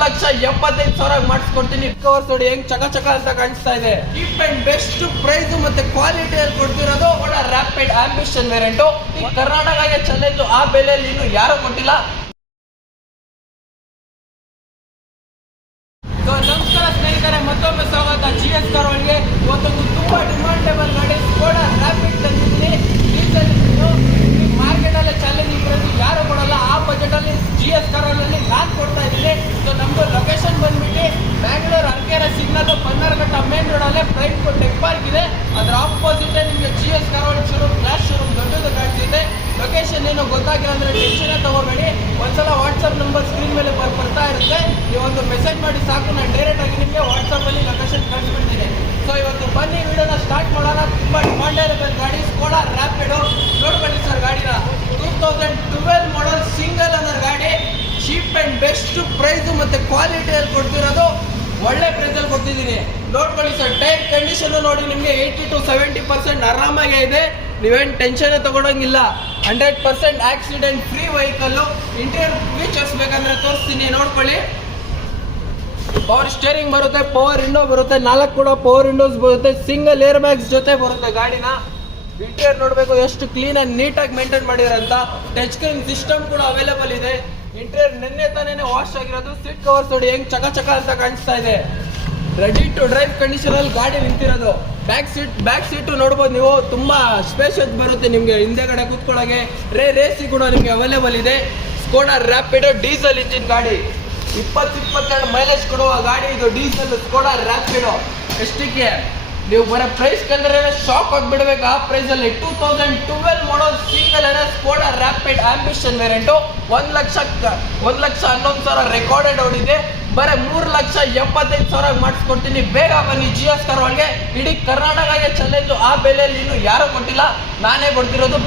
1,75,000 ಮಾಡಿಸ್ಕೊಡ್ತೀನಿ. Covers ನೋಡಿ ಹೆಂಗ್ ಚಕ ಚಕ ಅಂತ ಕಾಣಿಸ್ತಾ ಇದೆ. ಚೀಪ್ ಅಂಡ್ ಬೆಸ್ಟ್ ಪ್ರೈಸ್ ಮತ್ತೆ ಕ್ವಾಲಿಟಿಯಲ್ಲಿ ಕೊಡ್ತಿರೋದು ರ್ಯಾಪಿಡ್ ಆಂಬಿಷನ್ ವೇರಿಯಂಟ್. ಈ ಕರ್ನಾಟಕಗೆ ಚಾಲೆಂಜ್ ಆ ಬೆಲೆಯಲ್ಲಿ ಇನ್ನು ಯಾರು ಕೊಟ್ಟಿಲ್ಲ. ನಮಸ್ಕಾರ ಸ್ನೇಹಿತರೆ, ಮತ್ತೊಮ್ಮೆ ಸ್ವಾಗತ GS ಕಾರ್ ಒಳಗೆ. ಇವತ್ತೊಂದು ತುಂಬಾ ಡಿಮಾಂಡೇಬಲ್ ಗಾಡಿ ಸ್ಕೋಡಾ ರ್ಯಾಪಿಡ್ ತಂದಿದ್ದೀನಿ. ಡೀಸೆಲ್ ಮಾರ್ಕೆಟ್ ಅಲ್ಲೇ ಚಾಲೆಂಜ್ ಪ್ರೈಸ್ ಯಾರು ಕೊಡಲ್ಲ. ಆ ಬಜೆಟ್ ಅಲ್ಲಿ GS ಕಾರ್ ಅಲ್ಲಿ ನಾನು ಕೊಡ್ತಾ ಇದ್ದೀನಿ. ಸೊ ನಮ್ದು ಲೊಕೇಶನ್ ಬಂದ್ಬಿಟ್ಟು Bangalore Arekere signal Bannerghatta main road ಅಲ್ಲೇ ಪ್ರೈಮ್ ಟೆಕ್ ಪಾರ್ಕ್ ಇದೆ. ಅದರ ಆಪೋಸಿಟ್ ನಿಮಗೆ GS ಕಾರ್ ಒಳಗೆ ಶೋರೂಮ್ ಗ್ಲಾಸ್ ಶೋರೂಮ್ ದೊಡ್ಡದು ಕಾಣಿಸುತ್ತೆ. ಲೊಕೇಶನ್ ಏನು ಗೊತ್ತಾಗಿಲ್ಲ ಅಂದ್ರೆ ಟೆನ್ಷನ್ ತಗೋಬೇಡಿ. ಒಂದ್ಸಲ ವಾಟ್ಸ್ಆಪ್ ನಂಬರ್ ಸ್ಕ್ರೀನ್ ಮೇಲೆ ಬರ್ತಾ ಇರುತ್ತೆ. ನೀವೊಂದು ಮೆಸೇಜ್ ಮಾಡಿ ಸಾಕು, ನಾನು ಡೈರೆಕ್ಟ್ ಆಗಿ ನಿಮಗೆ ವಾಟ್ಸ್ಆಪ್ ಅಲ್ಲಿ ಲೊಕೇಶನ್ ಕಳಿಸ್ಬಿಡ್ತೀನಿ. ಸೊ ಇವತ್ತು ಬನ್ನಿ ವಿಡಿಯೋನ ಸ್ಟಾರ್ಟ್ ಮಾಡೋಣ. ತುಂಬಾ ಡಿಮಾಂಡೇಬಲ್ ಗಾಡಿ ಸ್ಕೋಡಾ ರ್ಯಾಪಿಡ್. ನೋಡ್ಕೊಳ್ಳಿ ಸರ್ ಗಾಡಿನ. 2012 ಮಾಡಲ್ ಸಿಂಗಲ್ ಓನರ್ ಗಾಡಿ. ಚೀಪ್ ಅಂಡ್ ಬೆಸ್ಟ್ ಪ್ರೈಸ್ ಮತ್ತೆ ಕ್ವಾಲಿಟಿಯಲ್ಲಿ ಕೊಡ್ತಿರೋದು. ಒಳ್ಳೆ ಪ್ರೈಸಲ್ಲಿ ಕೊಡ್ತಿದ್ದೀನಿ. ನೋಡ್ಕೊಳ್ಳಿ ಸರ್, ಟೈರ್ ಕಂಡೀಷನ್ ನೋಡಿ ನಿಮಗೆ 80 to 70% ಆರಾಮಾಗೆ ಇದೆ. ನೀವೇನು ಟೆನ್ಷನ್ ತಗೊಳಂಗಿಲ್ಲ. 100% accident free vehicle. Interior features ಬೇಕಂದ್ರೆ ತೋರಿಸ್ತೀನಿ, ನೋಡ್ಕೊಳ್ಳಿ. ಪವರ್ ಸ್ಟೇರಿಂಗ್ ಬರುತ್ತೆ, ಪವರ್ ವಿಂಡೋ ಬರುತ್ತೆ, 4 ಕೂಡ ಪವರ್ ವಿಂಡೋಸ್ ಬರುತ್ತೆ, ಸಿಂಗಲ್ ಏರ್ ಬ್ಯಾಗ್ಸ್ ಜೊತೆ ಬರುತ್ತೆ ಗಾಡಿನ. ಇಂಟೀರಿಯರ್ ನೋಡಬೇಕು ಎಷ್ಟು ಕ್ಲೀನ್ ಆಗಿ ನೀಟಾಗಿ ಮೇಂಟೈನ್ ಮಾಡಿರೋಂಥ. ಟಚ್ ಸ್ಕ್ರೀನ್ ಸಿಸ್ಟಮ್ ಕೂಡ ಅವೈಲೇಬಲ್ ಇದೆ. ಇಂಟೀರಿಯರ್ ನಿನ್ನೆ ತಾನೇ ವಾಶ್ ಆಗಿರೋದು. ಸೀಟ್ ಕವರ್ಸ್ ನೋಡಿ ಹೆಂಗ್ ಚಕ ಚಕ ಅಂತ ಕಾಣಿಸ್ತಾ ಇದೆ. ರೆಡಿ ಟು ಡ್ರೈವ್ ಕಂಡೀಷನ್ ಅಲ್ಲಿ ಗಾಡಿ ನಿಂತಿರೋದು. ಬ್ಯಾಕ್ ಸೀಟು ನೋಡ್ಬೋದು ನೀವು, ತುಂಬಾ ಸ್ಪೇಷಿಯಸ್ ಬರುತ್ತೆ ನಿಮಗೆ ಹಿಂದೆಗಡೆ ಕೂತ್ಕೊಳ್ಳೋಕೆ. ರೇಸಿ ಕೂಡ ನಿಮಗೆ ಅವೈಲೇಬಲ್ ಇದೆ. ಸ್ಕೋಡಾ ರ್ಯಾಪಿಡ್ ಡೀಸೆಲ್ ಇಂಜಿನ್ ಗಾಡಿ. 20-22 ಮೈಲೇಜ್ ಕೊಡುವ ಗಾಡಿ ಇದು. Diesel Skoda rapid. ಎಷ್ಟಕ್ಕೆ ನೀವು ಬರೋ ಪ್ರೈಸ್ ಕೇಳಿದ್ರೆ ಶಾಕ್ ಆಗಿಬಿಡ್ಬೇಕು. ಆ ಪ್ರೈಸಲ್ಲಿ 2012 model single Skoda rapid ambition variant. 1,11,000 recorded ಓಡಿದೆ. ಬರೀ 3,75,000 ಮಾಡಿಸ್ಕೊಡ್ತೀನಿ. ಬೇಗ ಬನ್ನಿ GS ಕಾರ್ ಒಳಗೆ. ಇಡೀ ಕರ್ನಾಟಕಗೆ ಚಾಲೆಂಜ್ ಆ ಬೆಲೆಯಲ್ಲಿ ಇನ್ನು ಯಾರು ಕೊಟ್ಟಿಲ್ಲ, ನಾನೇ ಕೊಡ್ತಿರೋದು.